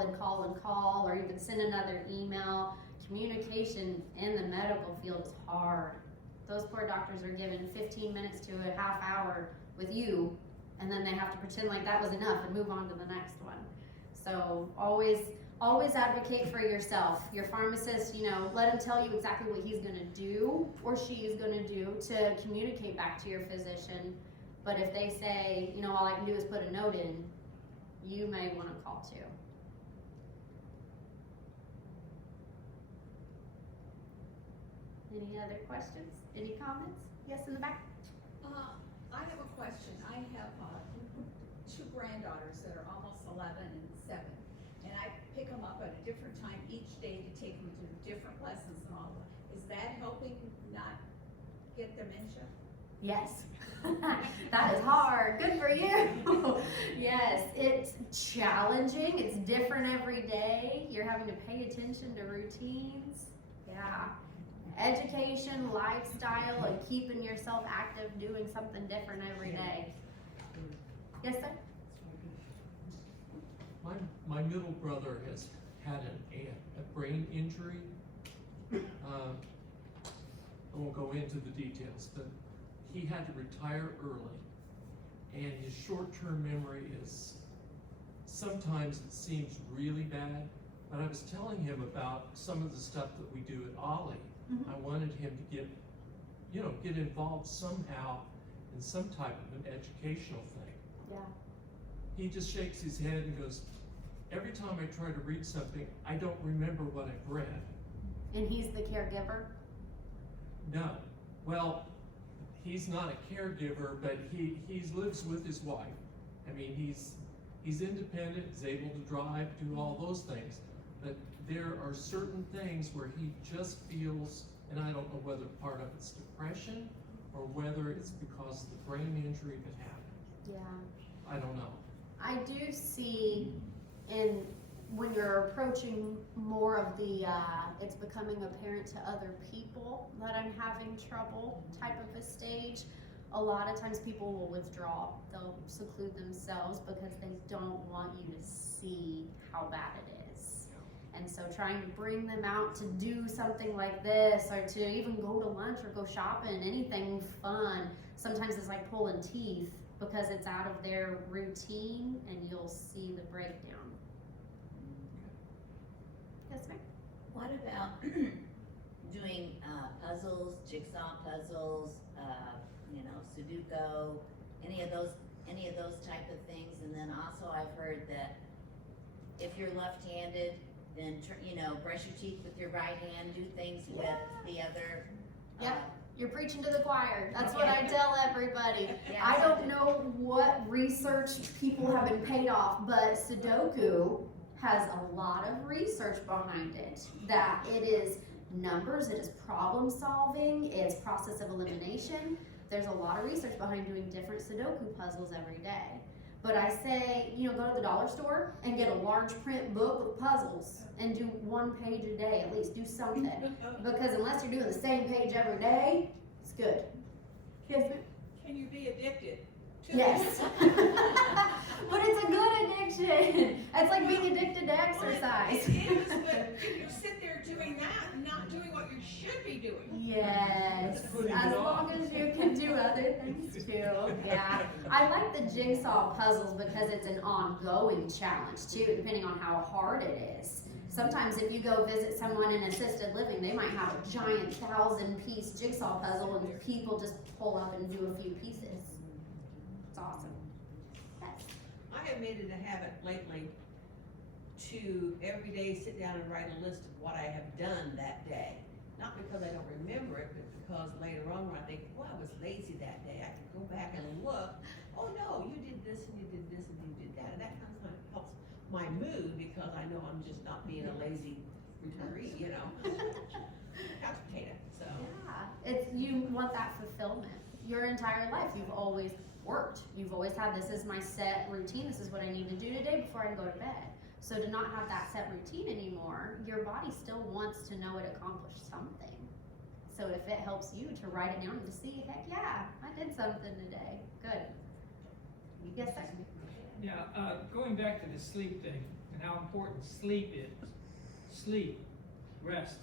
or even send another email. Communication in the medical field is hard. Those poor doctors are given 15 minutes to a half hour with you, and then they have to pretend like that was enough and move on to the next one. So always advocate for yourself. Your pharmacist, let him tell you exactly what he's gonna do or she's gonna do to communicate back to your physician. But if they say, all I can do is put a note in, you may wanna call too. Any other questions? Any comments? Yes, in the back? I have a question. I have two granddaughters that are almost 11 and 7, and I pick them up at a different time each day to take them to different lessons and all that. Is that helping not get dementia? Yes. That is hard. Good for you. Yes, it's challenging. It's different every day. You're having to pay attention to routines. Yeah. Education, lifestyle, and keeping yourself active, doing something different every day. Yes, sir? My middle brother has had a brain injury. I won't go into the details, but he had to retire early, and his short-term memory is, sometimes it seems really bad, but I was telling him about some of the stuff that we do at Ollie. Mhm. I wanted him to get involved somehow in some type of an educational thing. Yeah. He just shakes his head and goes, every time I try to read something, I don't remember what I've read. And he's the caregiver? No. Well, he's not a caregiver, but he lives with his wife. I mean, he's independent, he's able to drive, do all those things. But there are certain things where he just feels, and I don't know whether part of it's depression or whether it's because of the brain injury that happened. Yeah. I don't know. I do see when you're approaching more of the, it's becoming apparent to other people that I'm having trouble type of a stage. A lot of times people will withdraw. They'll seclude themselves because they don't want you to see how bad it is. And so trying to bring them out to do something like this, or to even go to lunch or go shopping, anything fun, sometimes it's like pulling teeth because it's out of their routine and you'll see the breakdown. Yes, ma'am? What about doing puzzles, jigsaw puzzles, Sudoku, any of those type of things? And then also I've heard that if you're left-handed, then brush your teeth with your right hand, do things with the other. Yep. You're preaching to the choir. That's what I tell everybody. Yeah, I don't know what research people have been paid off, but Sudoku has a lot of research behind it. That it is numbers, it is problem solving, it's process of elimination. There's a lot of research behind doing different Sudoku puzzles every day. But I say, go to the dollar store and get a large print book with puzzles and do one page a day, at least do something. Because unless you're doing the same page every day, it's good. Yes, ma'am? Can you be addicted to Yes. But it's a good addiction. It's like being addicted to exercise. It is, but you sit there doing that and not doing what you should be doing. Yes, as long as you can do other things too. Yeah, I like the jigsaw puzzles because it's an ongoing challenge too, depending on how hard it is. Sometimes if you go visit someone in assisted living, they might have a giant 1,000-piece jigsaw puzzle and people just pull up and do a few pieces. It's awesome. Yes. I have made it a habit lately to every day sit down and write a list of what I have done that day. Not because I don't remember it, but because later on when I think, well, I was lazy that day, I can go back and look, oh no, you did this and you did this and you did that, and that kind of helps my mood because I know I'm just not being a lazy retiree, couch potato, so. Yeah, you want that fulfillment. Your entire life, you've always worked. You've always had, this is my set routine, this is what I need to do today before I go to bed. So to not have that set routine anymore, your body still wants to know it accomplished something. So if it helps you to write it down and to see, heck yeah, I did something today. Good. Yes, sir? Yeah, going back to the sleep thing and how important sleep is. Sleep, rest,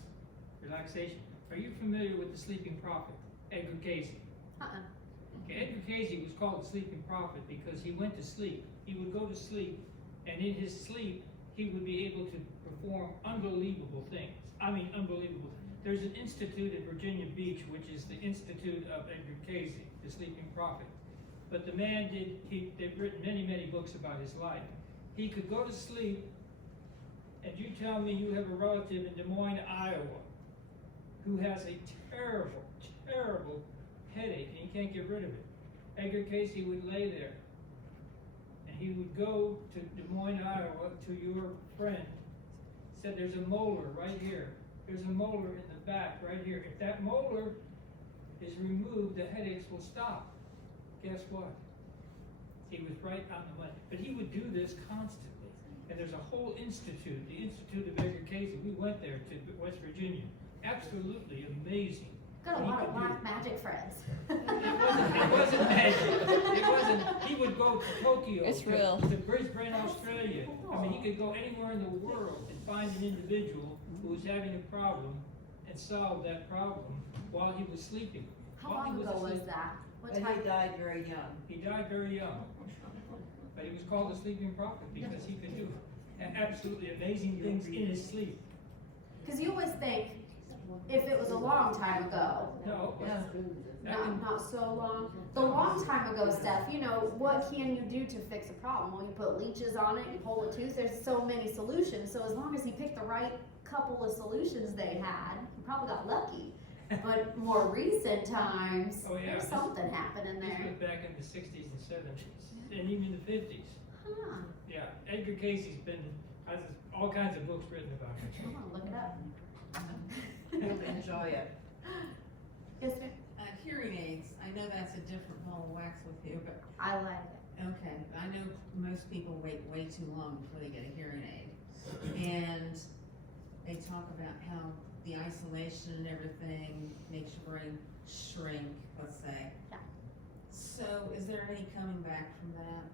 relaxation. Are you familiar with the sleeping prophet, Edgar Cayce? Okay, Edgar Cayce was called the sleeping prophet because he went to sleep. He would go to sleep, and in his sleep, he would be able to perform unbelievable things. I mean, unbelievable. There's an institute at Virginia Beach, which is the Institute of Edgar Cayce, the sleeping prophet. But the man they've written many, many books about his life. He could go to sleep, and you tell me you have a relative in Des Moines, Iowa, who has a terrible, terrible headache, and he can't get rid of it. Edgar Cayce would lay there, and he would go to Des Moines, Iowa, to your friend, said, there's a molar right here. There's a molar in the back right here. If that molar is removed, the headaches will stop. Guess what? He was right on the money. But he would do this constantly. And there's a whole institute, the Institute of Edgar Casey. We went there to West Virginia. Absolutely amazing. Got a He lot could of do- black magic friends. It wasn't magic. It wasn't, he would go to Tokyo. It's to, real. To Brisbane, Australia. I mean, he could go anywhere in the world and find an individual who was having a problem and solve that problem while he was sleeping. How While he long ago was asleep. that? What But time? he died very young. He died very young. But he was called the sleeping prophet because he could do absolutely amazing things in his sleep. Because you always think, if it was a long time ago, No, back in- not so long. The long time ago stuff, you know, what can you do to fix a problem? Well, you put leeches on it, you pull a tooth, there's so many solutions. So as long as he picked the right couple of solutions they had, he probably got lucky. But more recent times, Oh, yeah. there's something happening This there. was back in the 60s and 70s, and even the 50s. Huh, Yeah, Edgar Casey's has all kinds of books written about him. I'm gonna look it up. You'll enjoy it. Yes, sir. Hearing aids, I know that's a different ball of wax with you, but, I like it. okay, I know most people wait way too long before they get a hearing aid. And they talk about how the isolation and everything makes your brain shrink, let's say. Yeah. So is there any coming back from that?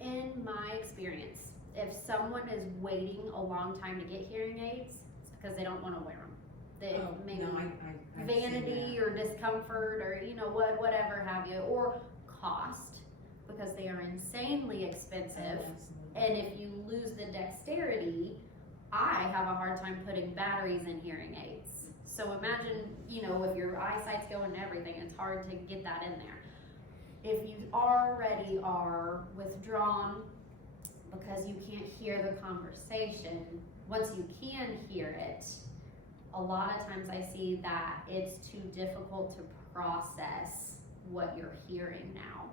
In my experience, if someone is waiting a long time to get hearing aids, it's because they don't want to wear them. They Oh, maybe no, I've seen vanity or discomfort or you know whatever have you, or cost because they are insanely that. expensive. Oh, absolutely. And if you lose the dexterity, I have a hard time putting batteries in hearing aids. So imagine, you know, if your eyesight's going and everything, it's hard to get that in there. If you already are withdrawn because you can't hear the conversation, once you can hear it, a lot of times I see that it's too difficult to process what you're hearing now.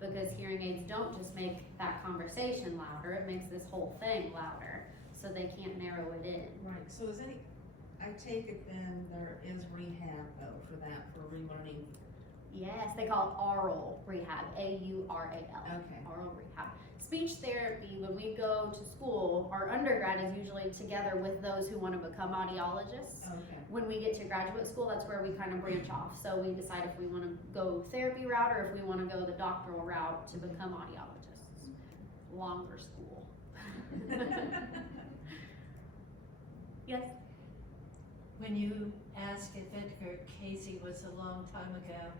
Because hearing aids don't just make that conversation louder, it makes this whole thing louder. So they can't narrow it in. Right, so is any, I take it then there is rehab though for that, for relearning? Yes, they call it aural rehab, A-U-R-A-L. Okay. Aural rehab. Speech therapy, when we go to school, our undergrad is usually together with those who want to become audiologists. Okay. When we get to graduate school, that's where we kind of branch off. So we decide if we want to go therapy route or if we want to go the doctoral route to become audiologists. Longer school. Yes? When you asked if Edgar Casey was a long time ago,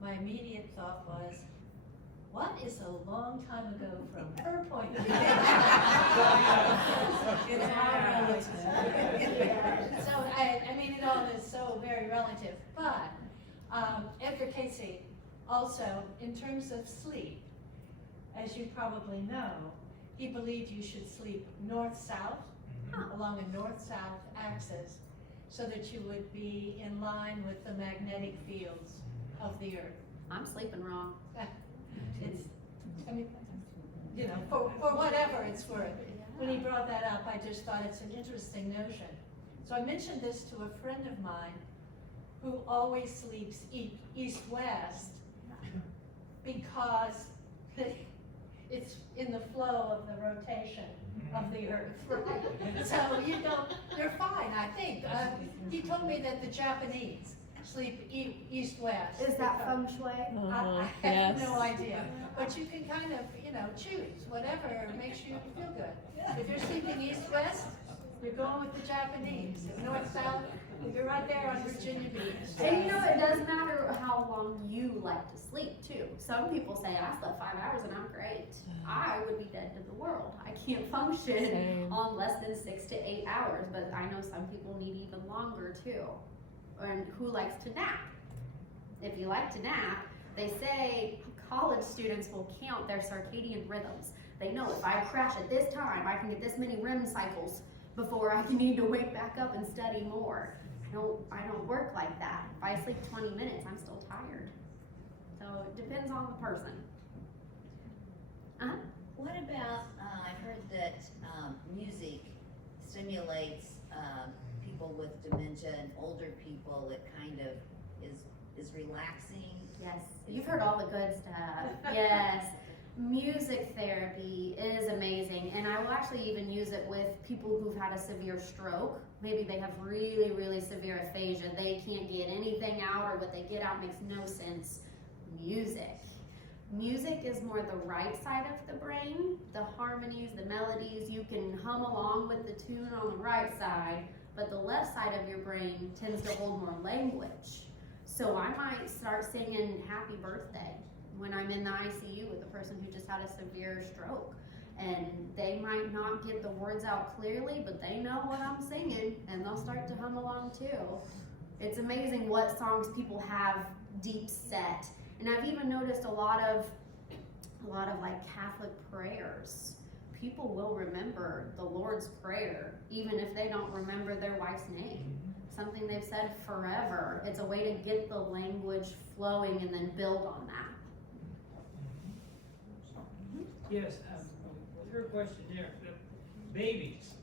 my immediate thought was, what is a long time ago from her point of view? It's all relative. So, I mean, it all is so very relative, but Edgar Casey also, in terms of sleep, as you probably know, he believed you should sleep north-south, along a north-south axis, so that you would be in line with the magnetic fields of the earth. I'm sleeping wrong. It's, I mean, you know, for whatever it's worth. When he brought that up, I just thought it's an interesting notion. So I mentioned this to a friend of mine who always sleeps east-west because it's in the flow of the rotation of the earth, right? So they're fine, I think. He told me that the Japanese sleep east-west. Is that feng shui? I have Yes. no idea, but you can kind of, you know, choose whatever makes you feel good. If you're sleeping east-west, you're going with the Japanese. If north-south, you're right there on Virginia Beach. And you know, it does matter how long you like to sleep too. Some people say, I slept 5 hours and I'm great. I would be dead to the world. I can't function Same. on less than 6 to 8 hours, but I know some people need even longer too. And who likes to nap? If you like to nap, they say college students will count their circadian rhythms. They know if I crash at this time, I can get this many REM cycles before I can need to wake back up and study more. I don't work like that. If I sleep 20 minutes, I'm still tired. So it depends on the person. What about, I've heard that music stimulates people with dementia and older people. It kind of is relaxing. Yes, you've heard all the good stuff. Yes. Music therapy is amazing, and I will actually even use it with people who've had a severe stroke. Maybe they have really, really severe aphasia. They can't get anything out, or what they get out makes no sense. Music. Music is more the right side of the brain. The harmonies, the melodies, you can hum along with the tune on the right side, but the left side of your brain tends to hold more language. So I might start singing happy birthday when I'm in the ICU with a person who just had a severe stroke. And they might not get the words out clearly, but they know what I'm singing, and they'll start to hum along too. It's amazing what songs people have deep set. And I've even noticed a lot of like Catholic prayers. People will remember the Lord's Prayer, even if they don't remember their wife's name. Something they've said forever. It's a way to get the language flowing and then build on that. Yes, with her question there, the babies,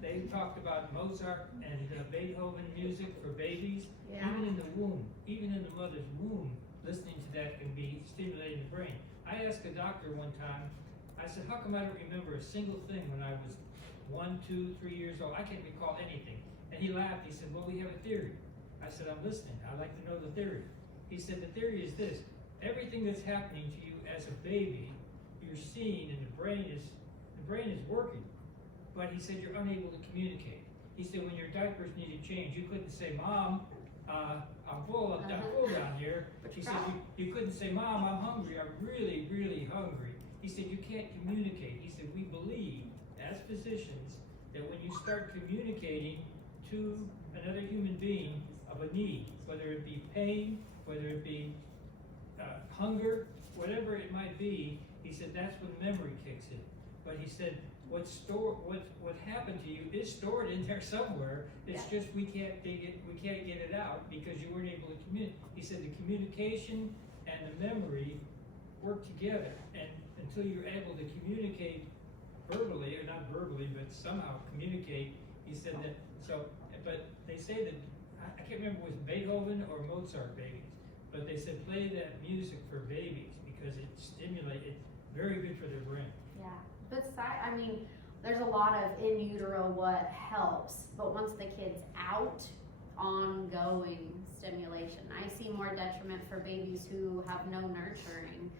they talked about Mozart and Beethoven music for babies. Yeah. Even in the womb, even in the mother's womb, listening to that can be stimulating the brain. I asked a doctor one time, I said, how come I don't remember a single thing when I was 1, 2, 3 years old? I can't recall anything. And he laughed, he said, well, we have a theory. I said, I'm listening, I'd like to know the theory. He said, the theory is this: everything that's happening to you as a baby, you're seeing, and the brain is working. But he said, you're unable to communicate. He said, when your diapers needed change, you couldn't say, Mom, I'm full down here. He said, you couldn't say, Mom, I'm hungry, I'm really, really hungry. He said, you can't communicate. He said, we believe, as physicians, that when you start communicating to another human being of a need, whether it be pain, whether it be hunger, whatever it might be, he said that's when memory kicks in. But he said what happened to you is stored in there somewhere. It's just we can't dig it, we can't get it out because you weren't able to communicate. He said the communication and the memory work together, and until you're able to communicate verbally, or not verbally, but somehow communicate, he said that, so, but they say that, I can't remember if it was Beethoven or Mozart babies, but they said play that music for babies because it stimulates, it's very good for their brain. Yeah, but I mean, there's a lot of in utero what helps, but once the kid's out, ongoing stimulation. I see more detriment for babies who have no nurturing,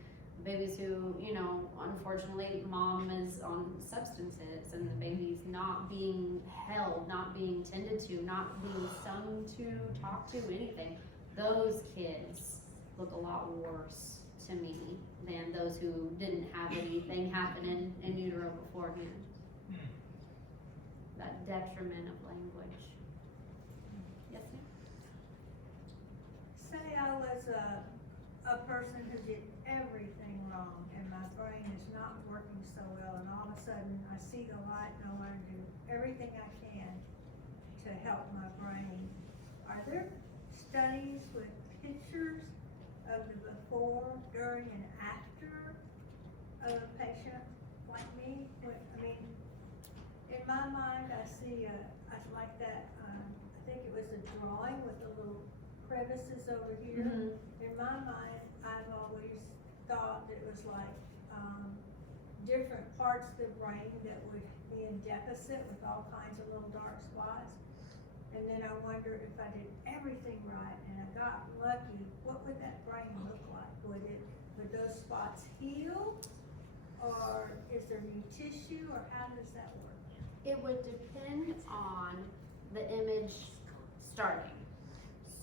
babies who, you know, unfortunately mom is on substances and the baby's not being held, not being tended to, not being sung to, talked to, anything. Those kids look a lot worse to me than those who didn't have anything happen in utero beforehand. That detriment of language. Yes, ma'am? Say I was a person who did everything wrong and my brain is not working so well, and all of a sudden I see the light and I want to do everything I can to help my brain. Are there studies with pictures of the before, during, and after of a patient like me? I mean, in my mind, I see I like that, I think it was a drawing with the little crevices over here. Mm-hmm. In my mind, I've always thought that it was like different parts of the brain that would be in deficit with all kinds of little dark spots. And then I wondered if I did everything right and I got lucky, what would that brain look like? Would those spots heal? Or is there new tissue, or how does that work? It would depend on the image starting.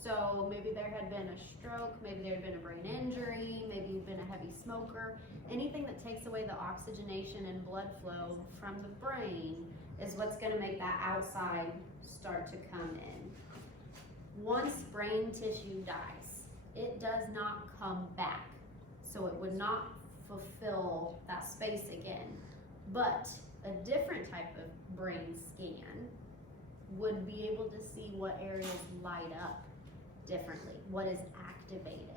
So maybe there had been a stroke, maybe there had been a brain injury, maybe you've been a heavy smoker. Anything that takes away the oxygenation and blood flow from the brain is what's gonna make that outside start to come in. Once brain tissue dies, it does not come back. So it would not fulfill that space again. But a different type of brain scan would be able to see what areas light up differently, what is activated.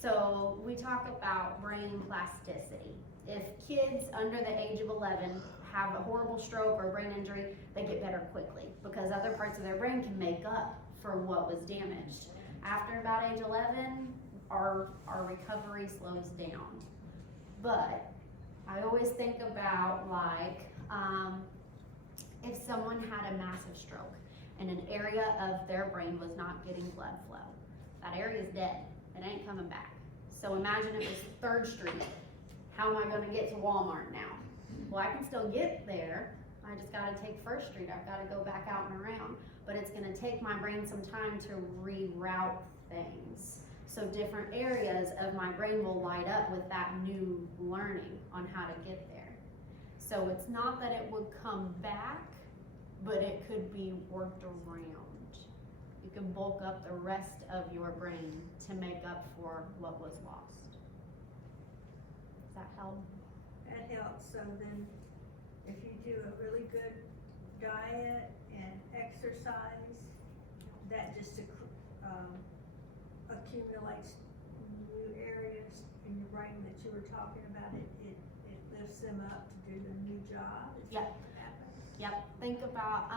So we talk about brain plasticity. If kids under the age of 11 have a horrible stroke or brain injury, they get better quickly because other parts of their brain can make up for what was damaged. After about age 11, our recovery slows down. But I always think about like, if someone had a massive stroke and an area of their brain was not getting blood flow, that area is dead. It ain't coming back. So imagine if it's 3rd Street. How am I gonna get to Walmart now? Well, I can still get there. I just gotta take 1st Street. I've gotta go back out and around. But it's gonna take my brain some time to reroute things. So different areas of my brain will light up with that new learning on how to get there. So it's not that it would come back, but it could be worked around. You can bulk up the rest of your brain to make up for what was lost. Does that help? That helps, so then if you do a really good diet and exercise, that just accumulates new areas in your brain that you were talking about, it lifts them up to do the new job. Is that what happens? Yep, think about,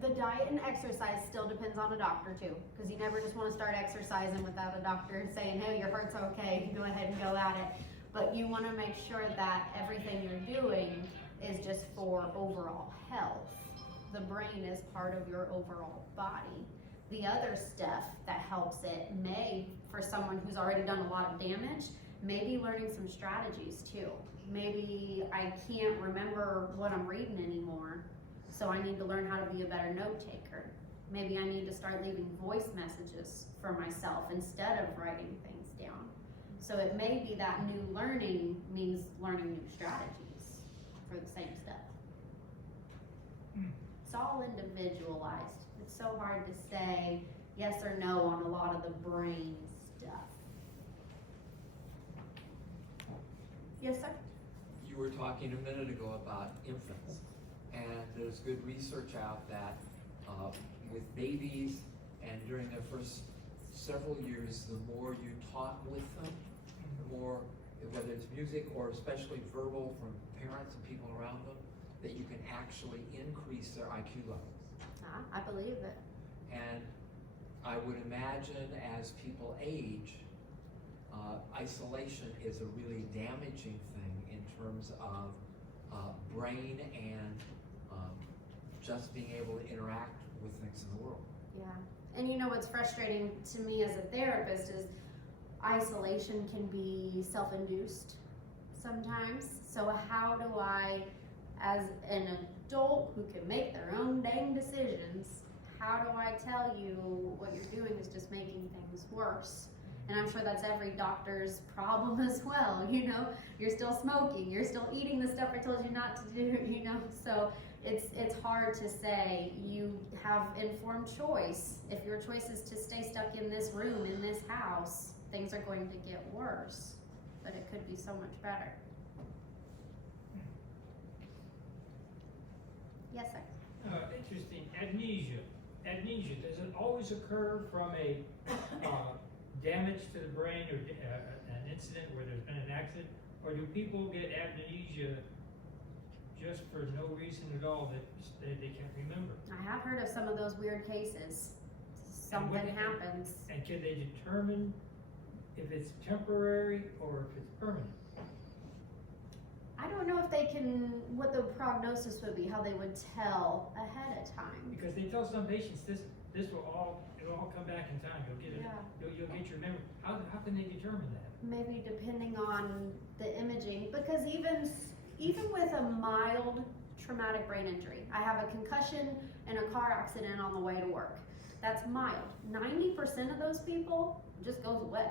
the diet and exercise still depends on a doctor too, because you never just want to start exercising without a doctor saying, hey, your heart's okay, go ahead and go at it. But you want to make sure that everything you're doing is just for overall health. The brain is part of your overall body. The other stuff that helps it may, for someone who's already done a lot of damage, maybe learning some strategies too. Maybe I can't remember what I'm reading anymore, so I need to learn how to be a better note taker. Maybe I need to start leaving voice messages for myself instead of writing things down. So it may be that new learning means learning new strategies for the same stuff. It's all individualized. It's so hard to say yes or no on a lot of the brain stuff. Yes, sir? You were talking a minute ago about infants, and there's good research out that with babies and during their first several years, the more you talk with them, the more, whether it's music or especially verbal from parents and people around them, that you can actually increase their IQ levels. I believe it. And I would imagine as people age, isolation is a really damaging thing in terms of brain and just being able to interact with things in the world. Yeah. And you know what's frustrating to me as a therapist is isolation can be self-induced sometimes. So how do I, as an adult who can make their own dang decisions, how do I tell you what you're doing is just making things worse? And I'm sure that's every doctor's problem as well, you know? You're still smoking, you're still eating the stuff I told you not to do, you know? So it's hard to say you have informed choice. If your choice is to stay stuck in this room, in this house, things are going to get worse, but it could be so much better. Yes, sir. Interesting. Amnesia. Does it always occur from a damage to the brain or an incident where there's been an accident, or do people get amnesia just for no reason at all that they can't remember? I have heard of some of those weird cases. Something happens. And can they determine if it's temporary or if it's permanent? I don't know if they can, what the prognosis would be, how they would tell ahead of time. Because they tell some patients it'll all come back in time. You'll get it. Yeah. You'll get your memory. How can they determine that? Maybe depending on the imaging, because even with a mild traumatic brain injury, I have a concussion and a car accident on the way to work. That's mild. 90% of those people just goes away.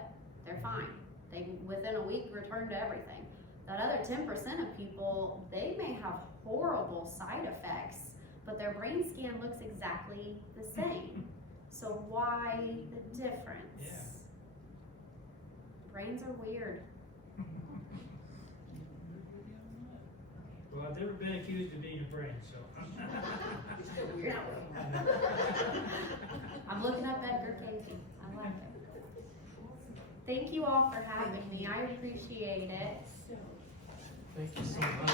They're fine. They within a week return to everything. That other 10% of people, they may have horrible side effects, but their brain scan looks exactly the same. So why the difference? Yeah. Brains are weird. Well, I've never been accused of being a brain, so. I'm looking up Edgar Casey. I like it. Thank you all for having me. I appreciate it. Thank you so much.